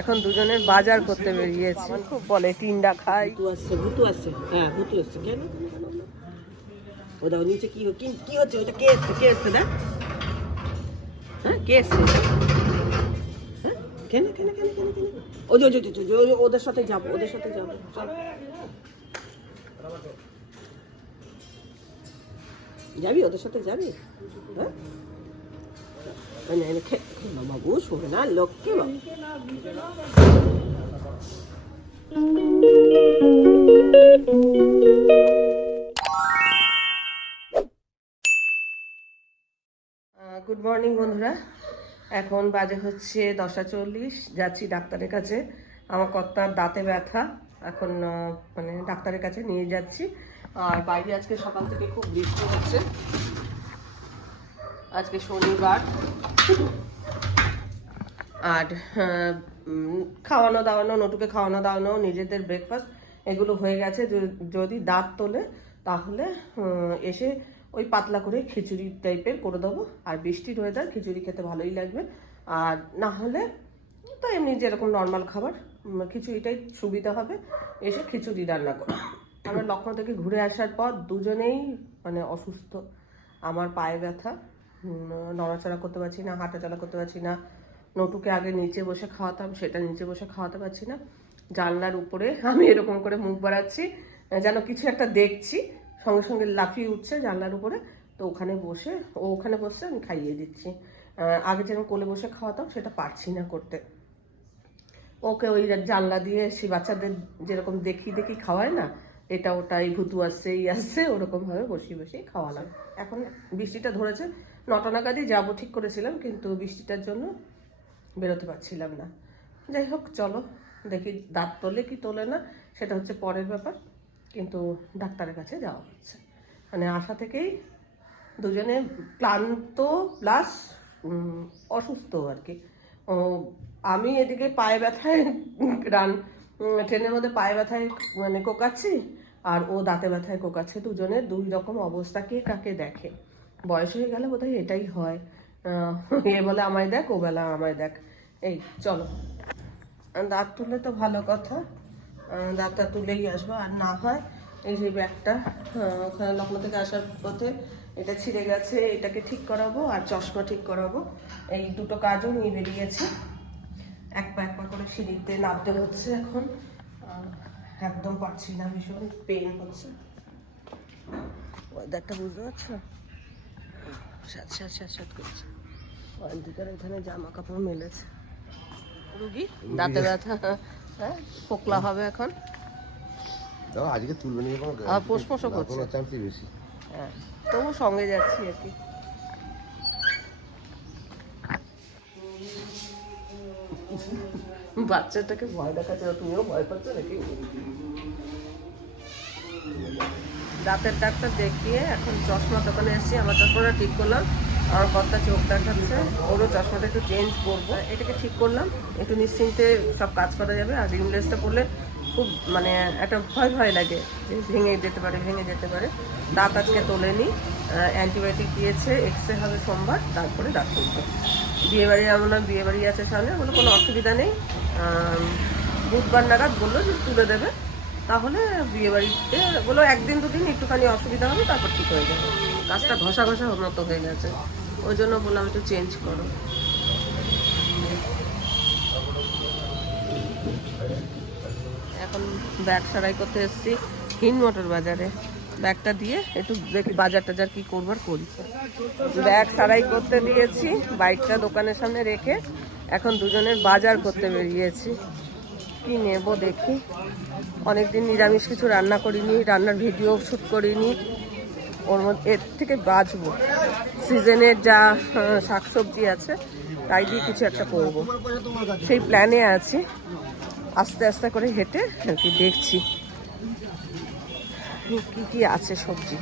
এখন দুজনের বাজার করতে বেরিয়েছি। খুব বলে টিন্ডা খাই। ভুতু আসছে ভুতু আসছে। হ্যাঁ ভুতু আসছে কেন? ও দেখো নিচে কি কি কি হচ্ছে? ওটা কে এসছে? কে এসছে দেখ। হ্যাঁ কে এসছে? হ্যাঁ কেন কেন কেন কেন কেন? ও যে ও যে, ও ও যে, ওদের সাথে যাব ওদের সাথে যাব চল। যাবি ওদের সাথে যাবি? হ্যাঁ? খে বাবু শোনে না লোককে বাবু গুড মর্নিং বন্ধুরা। এখন বাজে হচ্ছে দশটা চল্লিশ। যাচ্ছি ডাক্তারের কাছে। আমার কর্তার দাঁতে ব্যথা। এখন মানে ডাক্তারের কাছে নিয়ে যাচ্ছি। আর বাইরে আজকে সকাল থেকে খুব বৃষ্টি হচ্ছে। আজকে শনিবার। আর খাওয়ানো দাওয়ানো নটুকে খাওয়ানো দাওয়ানো, নিজেদের ব্রেকফাস্ট এগুলো হয়ে গেছে। যদি দাঁত তোলে, তাহলে এসে ওই পাতলা করে খিচুড়ি টাইপের করে দেবো। আর বৃষ্টির ওয়েদার খিচুড়ি খেতে ভালোই লাগবে। আর না হলে, তো এমনি যেরকম নর্মাল খাবার খিচুড়িটাই সুবিধা হবে। এসে খিচুড়ি রান্না করো আমরা লখনৌ থেকে ঘুরে আসার পর দুজনেই মানে অসুস্থ। আমার পায়ে ব্যথা। নড়াচড়া করতে পারছি না, হাঁটাচলা করতে পারছি না। নটুকে আগে নিচে বসে খাওয়াতাম, সেটা নিচে বসে খাওয়াতে পারছি না। জানলার উপরে আমি এরকম করে মুখ বাড়াচ্ছি যেন কিছু একটা দেখছি, সঙ্গে সঙ্গে লাফিয়ে উঠছে জানলার উপরে। তো ওখানে বসে, ও ওখানে বসে আমি খাইয়ে দিচ্ছি। আগে যেরকম কোলে বসে খাওয়াতাম, সেটা পারছি না করতে। ওকে ওই জানলা দিয়ে সে বাচ্চাদের যেরকম দেখি দেখি খাওয়ায় না, এটা ওটা এই ভুতু আসছে, এই আসছে ওরকম ভাবে বসিয়ে বসিয়ে খাওয়ালাম। এখন বৃষ্টিটা ধরেছে নটা নাগাদই যাব, ঠিক করেছিলাম, কিন্তু বৃষ্টিটার জন্য বেরোতে পারছিলাম না। যাই হোক, চলো, দেখি দাঁত তোলে কি তোলে না, সেটা হচ্ছে পরের ব্যাপার, কিন্তু ডাক্তারের কাছে যাওয়া হচ্ছে। মানে আশা থেকেই দুজনে ক্লান্ত, প্লাস অসুস্থ আর কি। আমি এদিকে পায়ে ব্যথায়, রান ট্রেনের মধ্যে পায়ে ব্যথায় মানে কোকাচ্ছি, আর ও দাঁতে ব্যথায় কোকাচ্ছে। দুজনের দুই রকম অবস্থা কে কাকে দেখে? বয়স হয়ে গেলে বোধহয় এটাই হয়। এ বলে, আমায় দেখ, ও বেলা, আমায় দেখ। এই, চলো। দাঁত তুলে তো ভালো কথা। দাঁতটা তুলেই আসব, আর না হয় এই যে ব্যাগটা ওখানে লখনৌ থেকে আসার পথে এটা ছিঁড়ে গেছে, এটাকে ঠিক করাবো আর চশমা ঠিক করাবো। এই দুটো কাজও নিয়ে বেরিয়েছে। এক পা এক পা করে সিঁড়িতে নামতে হচ্ছে এখন। একদম পারছি না, ভীষণ পেন হচ্ছে। ওয়েদারটা বুঝতে পারছ? সাত সাত সাত সাত করছে। অন্তিকার এখানে জামা কাপড় মেলেছে। রুগী? দাঁতে ব্যথা হ্যাঁ পোকলা হবে এখন। দাও আজকে তুলবে নিয়ে কোনো আর পোষমোষও করছে। কোনো চান্সই বেশি। হ্যাঁ তবু সঙ্গে যাচ্ছি আর কি। বাচ্চাটাকে ভয় দেখাচ্ছে তুমিও ভয় পাচ্ছ নাকি? দাঁতের ডাক্তার দেখিয়ে এখন চশমা দোকানে এসেছি। আমার চশমাটা ঠিক করলাম। আমার কর্তা চোখ দেখাচ্ছে। ওরও চশমাটা একটু চেঞ্জ করব। এটাকে ঠিক করলাম। একটু নিশ্চিন্তে সব কাজ করা যাবে। আর রিমলেসটা করলে খুব মানে একটা ভয় ভয় লাগে যে ভেঙে যেতে পারে, ভেঙে যেতে পারে। দাঁত আজকে তোলে তোলেনি অ্যান্টিবায়োটিক দিয়েছে। এক্স রে হবে সোমবার। তারপরে তুলবে। বিয়েবাড়ি এমন বিয়েবাড়ি আছে সামনে। বলে কোনো অসুবিধা নেই। বুধবার নাগাদ বলল যে তুলে দেবে। তাহলে বিয়ে বাড়িতে বলো, একদিন দুদিন একটুখানি অসুবিধা হবে, তারপর ঠিক হয়ে যাবে। কাজটা ঘষা ঘষা মতো হয়ে গেছে। ওই জন্য বললাম একটু চেঞ্জ করো। এখন ব্যাগ সারাই করতে এসেছি, হিন মোটর বাজারে। ব্যাগটা দিয়ে একটু দেখি বাজার টাজার কি করবার করি। ব্যাগ সারাই করতে দিয়েছি, বাইকটা দোকানের সামনে রেখে এখন দুজনের বাজার করতে বেরিয়েছি। কি নেব দেখি। অনেকদিন নিরামিষ কিছু রান্না করিনি রান্নার ভিডিও শ্যুট করিনি। ওর মধ্যে এর থেকে বাঁচবো। সিজনের যা শাকসবজি আছে তাই দিয়ে কিছু একটা করব। সেই প্ল্যানে আছি। আস্তে আস্তে করে হেঁটে আর কি দেখছি। কি কি আছে সবজি?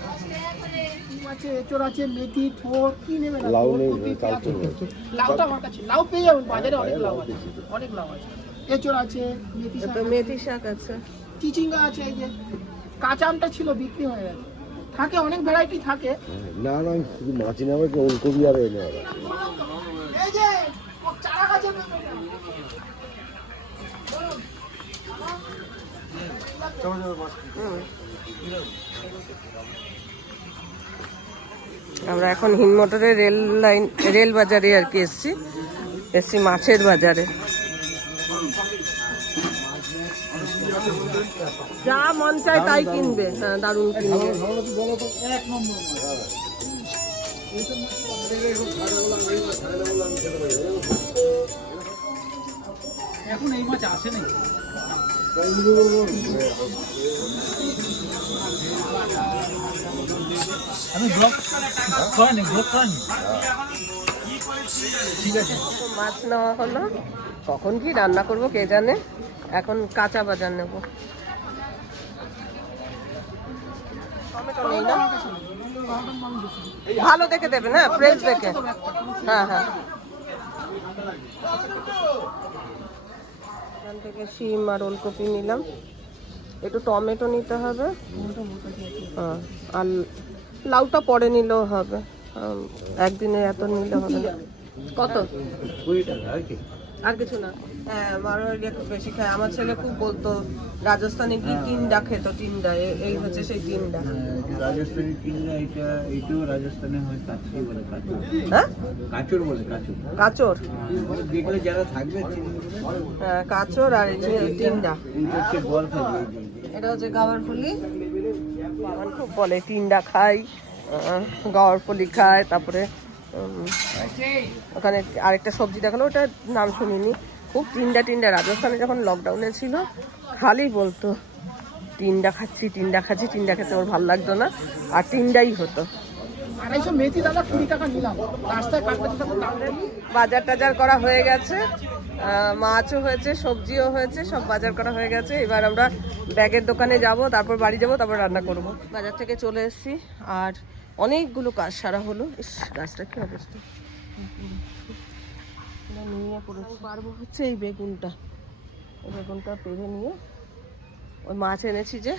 লাউ নেই, পেঁয়াজ তো আমার কাছে লাউ পেয়ে যাবেন বাজারে অনেক লাউ আছে অনেক লাউ আছে। এঁচড় আছে মেথি শাক আছে। চিচিঙ্গা আছে এই যে কাঁচা আমটা ছিল বিক্রি হয়ে গেছে। থাকে অনেক ভ্যারাইটি থাকে। না না শুধু মাছি নেবে কি ওলকপি আর এনে এই যে চারা গাছে আমরা এখন হিমমটরের রেল লাইন রেল বাজারে আর কি এসছি। এসছি মাছের বাজারে। যা মন চায় তাই কিনবে। হ্যাঁ দারুণ কিনবে। এখন এই মাছ আসে আমি ব্লগ করেনি ব্লগ করেনি ঠিক আছে। মাছ নেওয়া হলো। কখন কি রান্না করব কে জানে? এখন কাঁচা বাজার নেব টমেটো নেই না ভালো দেখে দেবে, না? ফ্রেশ দেখে। হ্যাঁ হ্যাঁ। এখান থেকে শিম আর ওলকপি নিলাম। একটু টমেটো নিতে হবে। হ্যাঁ আর লাউটা পরে নিলেও হবে। একদিনে এত নিলে হবে কত কুড়ি টাকা আর কি? আর কিছু না। হ্যাঁ মারোয়ারি একটু বেশি খায়। আমার ছেলে খুব বলতো রাজস্থানে কি টিন্ডা খেত? টিন্ডা এ- এই হচ্ছে সেই টিন্ডা রাজস্থানি কিনলে এটা এটাও রাজস্থানে হয় কাচুর বলে কাচুর। হ্যাঁ? কাচুর বলে কাচুর। কাচোর? দেখলে যারা থাকবে হ্যাঁ কাচোর আর এই যে টিন্ডা এটা হচ্ছে বল। এটা হচ্ছে গাওয়ার ফুলি আমার খুব বলে টিন্ডা খাই। গাওয়ার ফুলি খায় তারপরে ওখানে আরেকটা সবজি দেখাল ওটার নাম শুনিনি। খুব টিন্ডা টিন্ডা রাজস্থানে যখন লকডাউনে ছিল খালি বলতো টিন্ডা খাচ্ছি টিন্ডা খাচ্ছি টিন্ডা খেতে ওর ভালো লাগতো না। আর টিন্ডাই হতো। আড়াইশো মেথি দাদা কুড়ি টাকা নিলাম। রাস্তায় কাটতে তখন দাম দেয়। বাজার টাজার করা হয়ে গেছে। মাছও হয়েছে সবজিও হয়েছে সব বাজার করা হয়ে গেছে। এবার আমরা ব্যাগের দোকানে যাব তারপর বাড়ি যাব তারপর রান্না করব। বাজার থেকে চলে এসেছি আর অনেকগুলো কাজ, সারা হলো। ইস, গাছটা কি অবস্থা? নিয়ে পারব হচ্ছে এই বেগুনটা। বেগুনটা নিয়ে ওই মাছ এনেছি যে,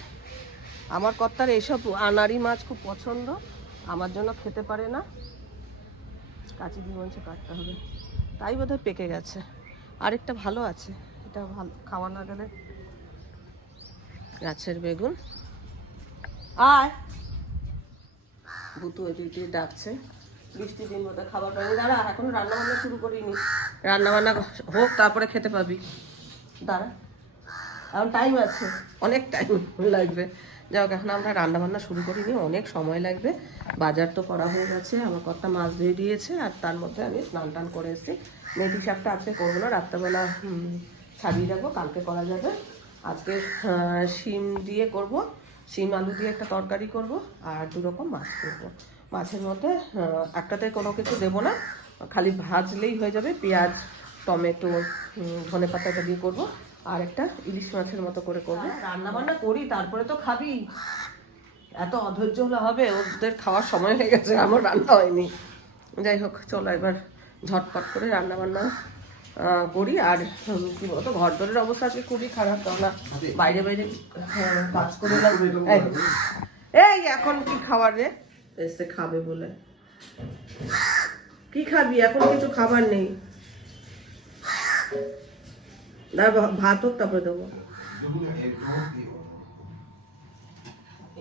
আমার কর্তার এইসব মাছ খুব পছন্দ, আমার জন্য খেতে পারে না। কাটতে হবে। তাই বোধহয় পেকে গেছে। আরেকটা ভালো আছে, এটা ভালো, খাওয়া না গেলে। গাছের বেগুন। আয়! ভুতু এদিক ডাকছে। বৃষ্টি দিন মতো খাবার পাইনি দাঁড়া, এখন রান্না বান্না শুরু করিনি। রান্না বান্না হোক, তারপরে খেতে পাবি। দাঁড়া। এখন টাইম আছে। অনেক টাইম লাগবে। যাই এখন আমরা রান্না বান্না শুরু করিনি, অনেক সময় লাগবে। বাজার তো করা হয়ে গেছে, আমার কর্তা মাছ ধুয়ে দিয়েছে, আর তার মধ্যে আমি স্নান টান করে এসেছি। মেথি শাকটা আজকে করব না, রাত্রেবেলা ছাড়িয়ে রাখব কালকে করা যাবে। আজকে শিম দিয়ে করব। শিম আলু দিয়ে একটা তরকারি করব আর দু রকম মাছ করব। মাছের মধ্যে একটাতে কোনো কিছু দেবো না, খালি ভাজলেই হয়ে যাবে। পেঁয়াজ, টমেটো ধনে পাতা এটা দিয়ে করব। আর একটা ইলিশ মাছের মতো করে করব। রান্না বান্না করি, তারপরে তো খাবি। এত অধৈর্য হলে হবে, ওদের খাওয়ার সময় হয়ে গেছে, আমার রান্না হয়নি। যাই হোক, চলো এবার ঝটপট করে রান্না বান্না করি। আর কি বলতো ঘর দরের অবস্থা আজকে খুবই খারাপ। কেননা বাইরে বাইরে হ্যাঁ, কাজ করে এই, এখন কি খাবার রে? এসে খাবে বলে। কি খাবি? এখন কিছু খাবার নেই। না ভাত হোক তারপরে দেবো।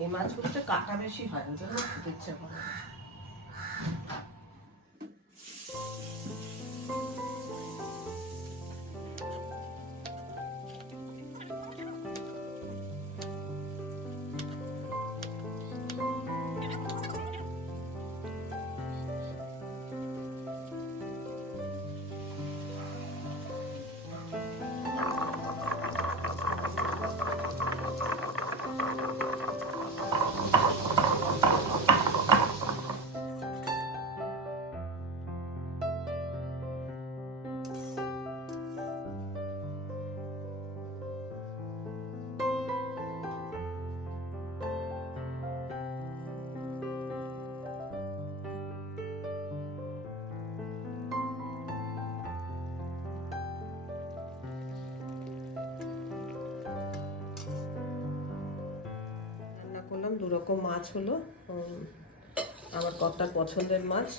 এই মাছগুলোতে কাটা বেশি হয় ওই জন্য খেতে ইচ্ছে করে রান্না করলাম দু রকম মাছ হলো। আমার কর্তার পছন্দের মাছ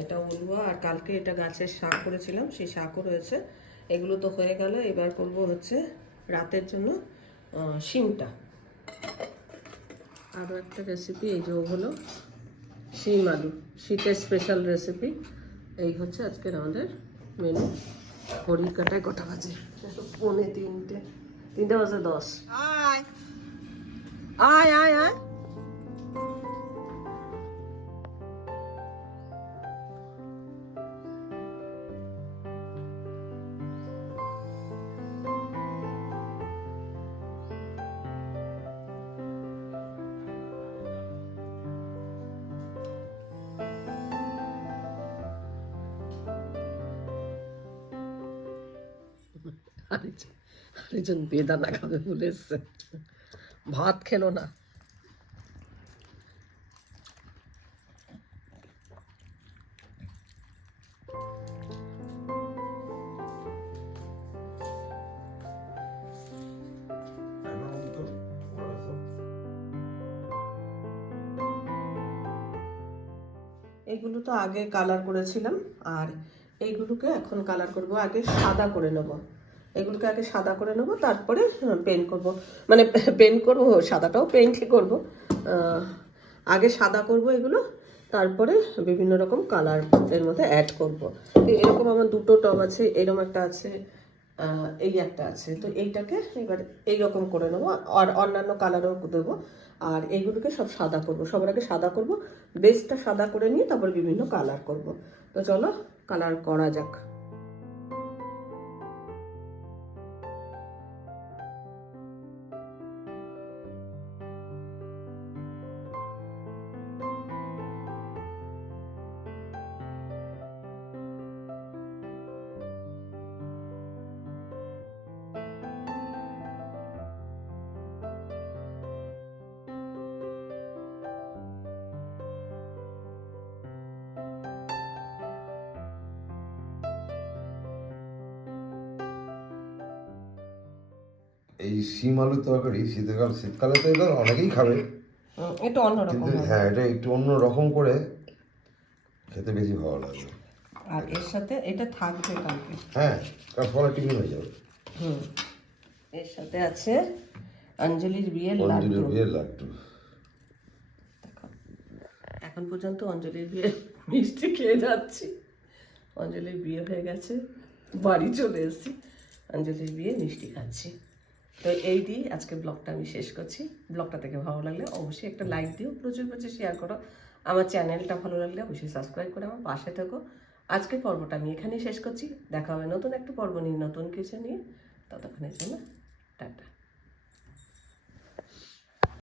এটা উলুয়া আর কালকে এটা গাছের শাক করেছিলাম সেই শাকও রয়েছে। এগুলো তো হয়ে গেল এবার করব হচ্ছে রাতের জন্য শিমটা। আরও একটা রেসিপি এই যে হলো শিম আলু শীতের স্পেশাল রেসিপি এই হচ্ছে আজকের আমাদের মেনু হরিকাটায় কাটায় কটা বাজে? পৌনে তিনটে তিনটে বাজে দশ। আয় আয় আয় আয় আরেকজন আরেকজন বেদানা খাবে বলে এসছে ভাত খেলো না। এইগুলো তো আগে কালার করেছিলাম, আর এইগুলোকে এখন কালার করব, আগে সাদা করে নেব। এগুলোকে আগে সাদা করে নেব, তারপরে পেন্ট করব। মানে পেন্ট করব, সাদাটাও পেন্টই করব। আগে সাদা করব এগুলো, তারপরে বিভিন্ন রকম কালারের মধ্যে অ্যাড করব। তো এরকম আমার দুটো টব আছে, এরকম একটা আছে এই একটা আছে। তো এইটাকে এবার এইরকম করে নেব, আর অন্যান্য কালারও দেবো। আর এইগুলোকে সব সাদা করব, সবার আগে সাদা করব বেসটা সাদা করে নিয়ে তারপর বিভিন্ন কালার করব। তো চলো কালার করা যাক। এই শিম আলুর তরকারি শীতকাল শীতকালে তো এটা অনেকেই খাবে। একটু অন্যরকম কিন্তু হ্যাঁ। এটা একটু অন্য রকম করে খেতে বেশি ভালো লাগবে আর এর সাথে এটা থাকবে কালকে। হ্যাঁ কারণ ফলে টিফিন হয়ে যাবে। হুম এর সাথে আছে অঞ্জলির বিয়ের লাড্ডু। বিয়ের লাড্ডু। এখন পর্যন্ত অঞ্জলির বিয়ে মিষ্টি খেয়ে যাচ্ছি। অঞ্জলির বিয়ে হয়ে গেছে বাড়ি চলে এসেছি। অঞ্জলির বিয়ে মিষ্টি খাচ্ছি। তো এই দিয়ে আজকে ব্লগটা আমি শেষ করছি। ব্লগটা থেকে ভালো লাগলে অবশ্যই একটা লাইক দিও, প্রচুর প্রচুর শেয়ার করো। আমার চ্যানেলটা ভালো লাগলে অবশ্যই সাবস্ক্রাইব করে আমার পাশে থাকো। আজকের পর্বটা আমি এখানেই শেষ করছি। দেখা হবে নতুন একটা পর্ব নিয়ে, নতুন কিছু নিয়ে। ততক্ষণের জন্য টাটা।